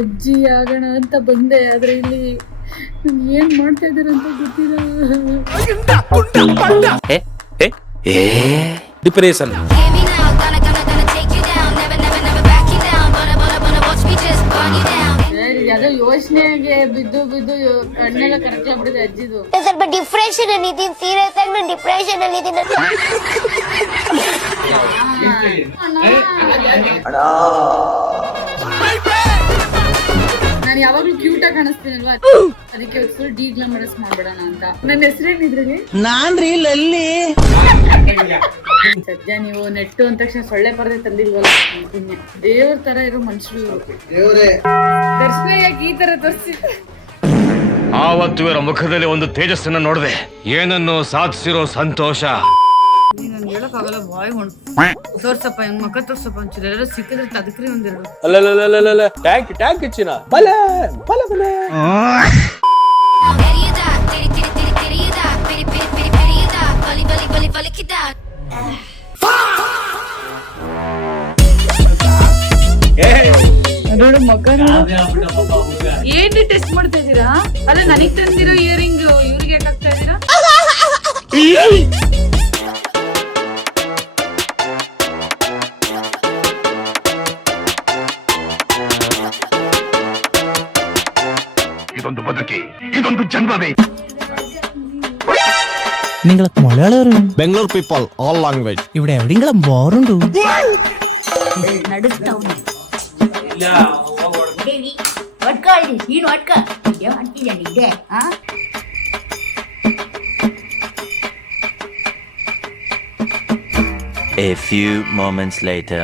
ಅಜ್ಜಿ ಆಗೋಣ ಅಂತ ಬಂದೆ, ಆದ್ರೆ ಇಲ್ಲಿ ಏನ್ ಮಾಡ್ತಾ ಇದಾರೆ ಅಂತ ಗೊತ್ತಿಲ್ಲ. ಡಿಪ್ರೆಷನ್ ಯಾವ್ದೋ ಯೋಚನೆಗೆ ಬಿದ್ದು ಬಿದ್ದು ಕಣ್ಣೆಲ್ಲ ಕರಕ್ಲಾಗ್ಬಿಟ್ಟಿದೆ ಅಜ್ಜಿದು. ಸ್ವಲ್ಪ ಡಿಪ್ರೆಷನ್ ಅಲ್ಲಿ ಇದೀನಿ, ಸೀರಿಯಸ್ ಆಗಿ ನಾನು ಡಿಪ್ರೆಷನ್ ಅಲ್ಲಿ ಇದೀನಿ. ನಾನು ಯಾವಾಗ್ಲೂ ಕ್ಯೂಟ್ ಆಗಿ ಕಾಣಿಸ್ತೀನಲ್ವಾ, ಅದಕ್ಕೆ ಫುಲ್ ಡಿಗ್ಲಾಮರಸ್ ಮಾಡ್ಬಿಡೋಣ ಅಂತ. ನನ್ನ ಹೆಸರೇನಿದ್ರಲ್ಲಿ ನಾನ್ರಿ ಲಲ್ಲಿ. ಸದ್ಯ ನೀವು ನೆಟ್ಟು ಅಂದ ತಕ್ಷಣ ಸೊಳ್ಳೆ ಪರದೆ ತಂದಿಲ್ವಲ್ಲ, ದೇವ್ರ ತರ ಇರೋ ಮನುಷ್ಯರು ಇವರು. ದರ್ಶನ ಯಾಕೆ ಈ ತರ ತೋರಿಸಿ? ಆವತ್ತು ಇವರ ಮುಖದಲ್ಲಿ ಒಂದು ತೇಜಸ್ಸನ್ನ ನೋಡಿದೆ, ಏನನ್ನು ಸಾಧಿಸಿರೋ ಸಂತೋಷ. ನನ್ಗೆ ಹೇಳಕ್ಕಾಗಲ್ಲ, ಬಾಯ್ ತೋರ್ಸಪ್ಪ, ಹೆಂಗ್ ಮಕ್ಕ ತೋರ್ಸಪ್ಪ ಒಂಚೂರು. ಎಲ್ಲರೂ ಸಿಕ್ಕಿದ್ರೆ ತದಕ್ರಿ ಒಂದೆರಡು. ಅಲ್ಲ ಟ್ಯಾಂಕ್ ಹೆಚ್ಚಿನ ಬಲೆ ಬಲೆ ಬಲೆ. ನೋಡು ಮಕ್ಕ, ಏನ್ರಿ ಟೆಸ್ಟ್ ಮಾಡ್ತಾ ಇದ್ದೀರಾ? ಅಲ್ಲ ನನಗ್ ತಂದಿರೋ ಇಯರಿಂಗ್ ಇವ್ರಿಗೆ ಯಾಕೆ ಹಾಕ್ತಾ ಇದ್ದೀರಾ? ഇതൊന്ന് ബതുക്കി, ഇതൊന്ന് ജന്മമേ. നിങ്ങൾക്ക് Malayalam Bangalore people all language ഇവിടെ എവിടെയെങ്കിലും ബോറുണ്ടോ? A few moments later.